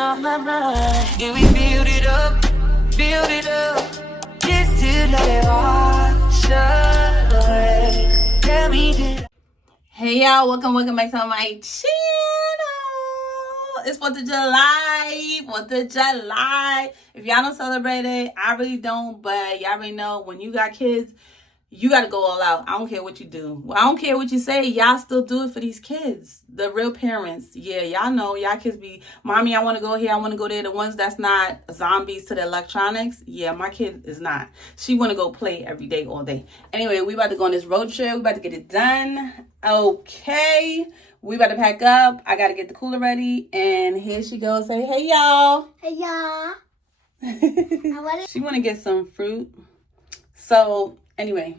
on my mind. And we build it up, just to let it wash away. Tell me this. Hey y'all, welcome back to my channel. It's 4th of July. 4th of July. If y'all don't celebrate it, I really don't, but y'all already know when you got kids, you got to go all out. I don't care what you do. Well, I don't care what you say. Y'all still do it for these kids. The real parents. Yeah, y'all know. Y'all kids be, mommy, I want to go here. I want to go there. The ones that's not zombies to the electronics. Yeah, my kid is not. She want to go play every day, all day. Anyway, we about to go on this road trip. We about to get it done. Okay. We about to pack up. I got to get the cooler ready. And here she goes. Say, hey, y'all. Hey, y'all. She want to get some fruit. So, anyway,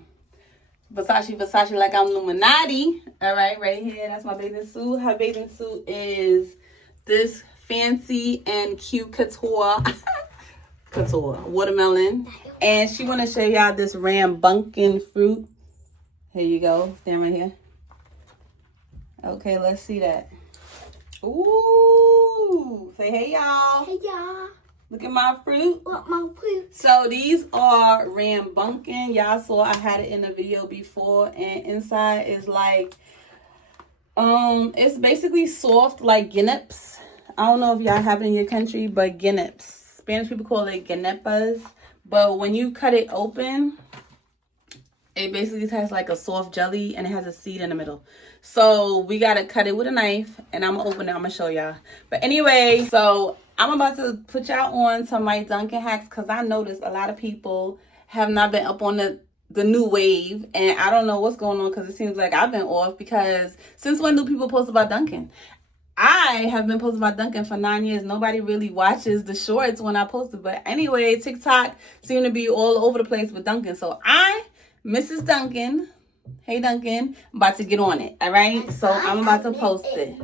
Versace like I'm Illuminati. All right, right here. That's my bathing suit. Her bathing suit is this fancy and cute couture watermelon. And she want to show y'all this rambunkin fruit. Here you go. Stand right here. Okay, let's see that. Ooh. Say hey, y'all. Hey, y'all. Look at my fruit. What my fruit? So these are rambunkin. Y'all saw I had it in a video before, and inside is like it's basically soft like guineps. I don't know if y'all have it in your country, but guineps. Spanish people call it guinepas. But when you cut it open, it basically has like a soft jelly and it has a seed in the middle. So we gotta cut it with a knife, and I'm gonna open it. I'm gonna show y'all. But anyway, so I'm about to put y'all on to my Dunkin' hacks because I noticed a lot of people have not been up on the new wave, and I don't know what's going on because it seems like I've been off. Because since when do people post about Dunkin'? I have been posting about Dunkin' for 9 years. Nobody really watches the shorts when I post it. But anyway, TikTok seemed to be all over the place with Dunkin'. So Mrs. Dunkin', hey Dunkin', I'm about to get on it, all right? So I'm about to post it.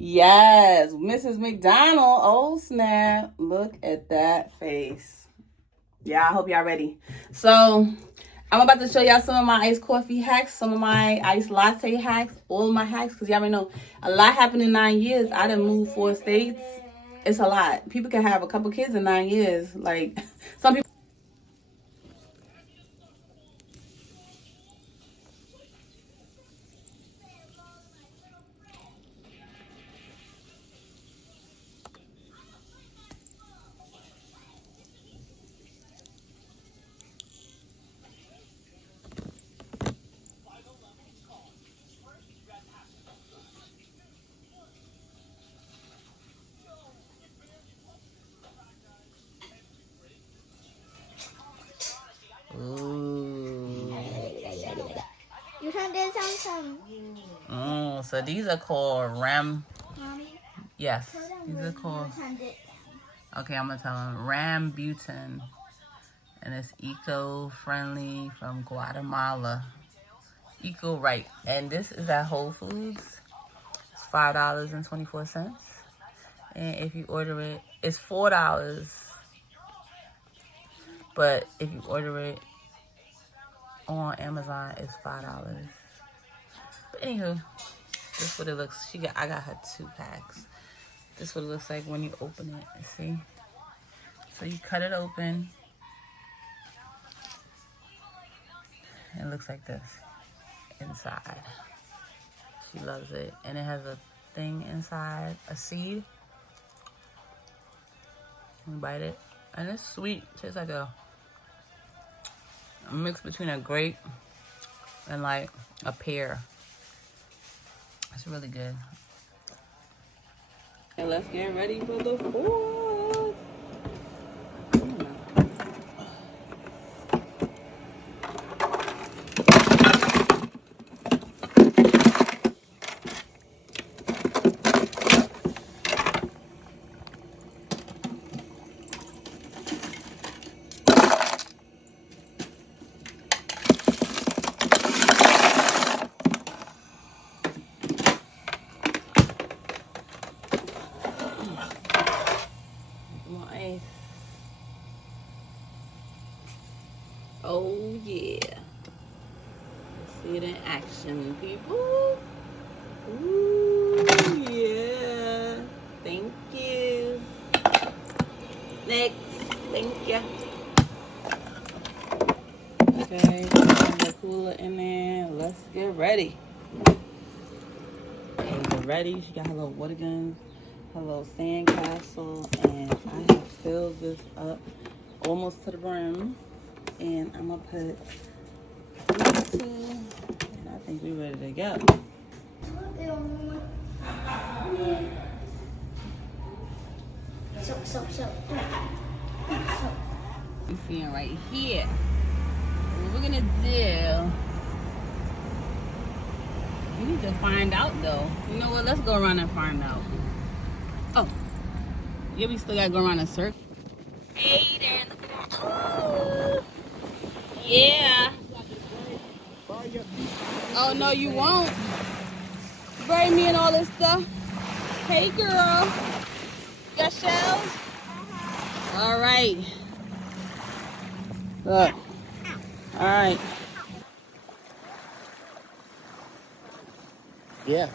Yes, Mrs. McDonald. Oh, snap. Look at that face. Yeah, I hope y'all ready. So I'm about to show y'all some of my iced coffee hacks, some of my iced latte hacks, all of my hacks, because y'all already know a lot happened in 9 years. I done moved 4 states. It's a lot. People can have a couple kids in 9 years. Like, some people. You trying to do something? So these are called Mommy? Yes, these are called. Okay, I'm gonna tell them Rambutan, and it's eco-friendly from Guatemala. Eco-right, and this is at Whole Foods. It's $5.24, and if you order it, it's $4. But if you order it on Amazon, it's $5. But anywho, this is what it looks. I got her 2 packs. This is what it looks like when you open it. See? So you cut it open. It looks like this inside. She loves it. And it has a thing inside, a seed. You bite it. And it's sweet. It tastes like a mix between a grape and like a pear. It's really good. And let's get ready for the 4th. Oh yeah. Let's see it in action, people. Ooh, yeah. Thank you. Next. Thank you. Okay, put the cooler in there. Let's get ready. Okay, we're ready. She got her little water gun, her little sand castle, and I have filled this up almost to the brim. And I'm gonna put these two, and I think we're ready to go. So. You see it right here. What we're gonna do, we need to find out though. You know what? Let's go around and find out. Oh, yeah, we still gotta go around in a circle. Hey there, look at that. Oh, yeah. Oh no, you won't. Bury me and all this stuff. Hey girl, got shells? All right. Look. All right. Yeah.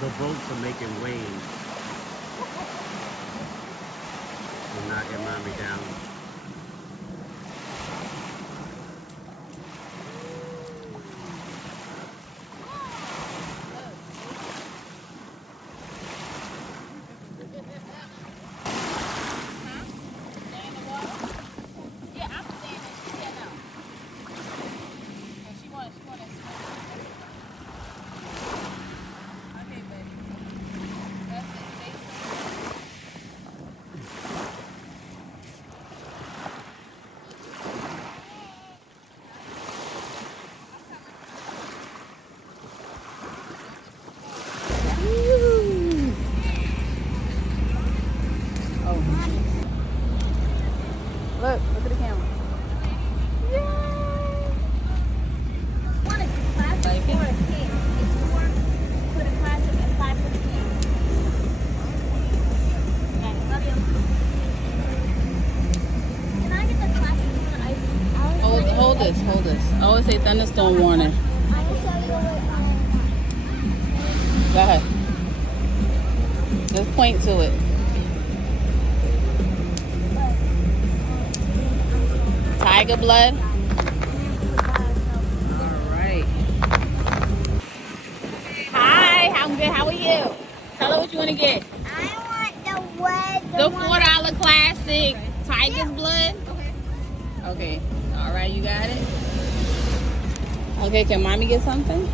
The boats are making waves. They're knocking mommy down. Look at the camera. Hold this. I always say thunderstorm warning. Go ahead. Just point to it. Tiger blood. All right. Hi, I'm good. How are you? Tell her what you want to get. I want The $4 classic tiger's blood. Okay. All right, you got it. Okay, can mommy get something?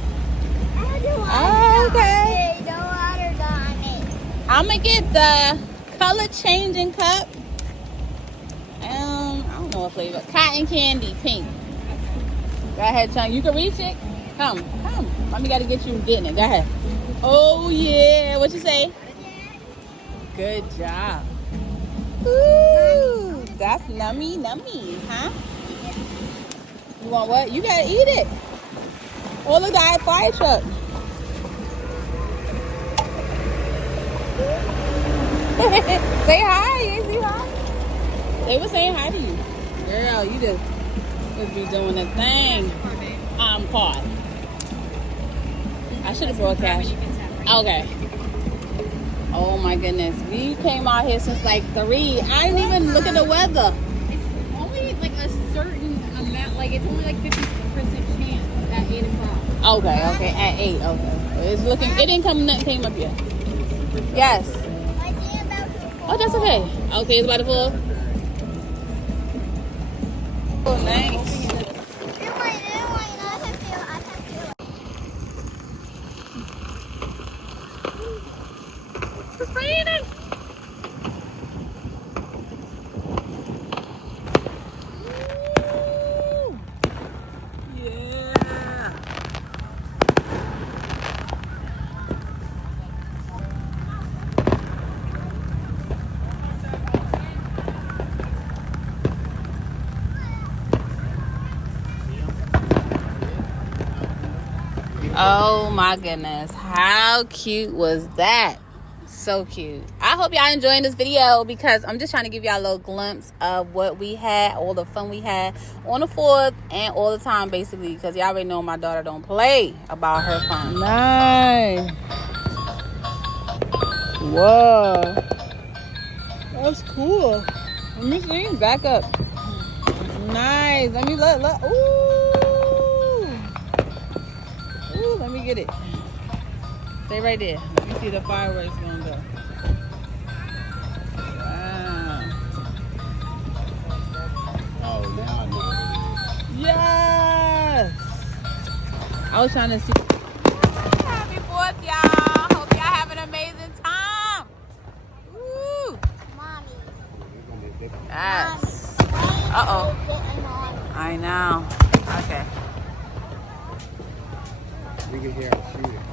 Okay. The water got me. I'm gonna get the color changing cup. I don't know what flavor. Cotton candy, pink. Go ahead, Chung. You can reach it. Come. Mommy got to get you getting it. Go ahead. Oh yeah. What you say? Good job. Ooh, that's nummy, huh? You want what? You gotta eat it. Oh, look at that fire truck. Say hi. You say hi. They were saying hi to you. Girl, you just be doing the thing. I'm caught. I should have broadcast. Okay. Oh my goodness. We came out here since like 3. I didn't even look at the weather. It's only like a certain amount, like it's only like 50% chance at 8 o'clock. Okay, at 8, okay. It's looking, it didn't come, nothing came up yet. Yes. Oh, that's okay. Okay, it's about to fall. Oh, nice. It's raining. Oh my goodness. How cute was that? So cute. I hope y'all enjoying this video because I'm just trying to give y'all a little glimpse of what we had, all the fun we had on the 4th and all the time basically, because y'all already know my daughter don't play about her fun. Nice. Whoa. That's cool. Let me see. Back up. Nice. Let me look. Ooh. Ooh, let me get it. Stay right there. Let me see the fireworks gonna go. Wow. Oh, now I know what it Yes. I was trying to see. Happy 4th, y'all. Hope y'all have an amazing time. Woo. Mommy. is. Yes. Mommy. Uh-oh. Getting on. I know. Okay. We can hear her shooting.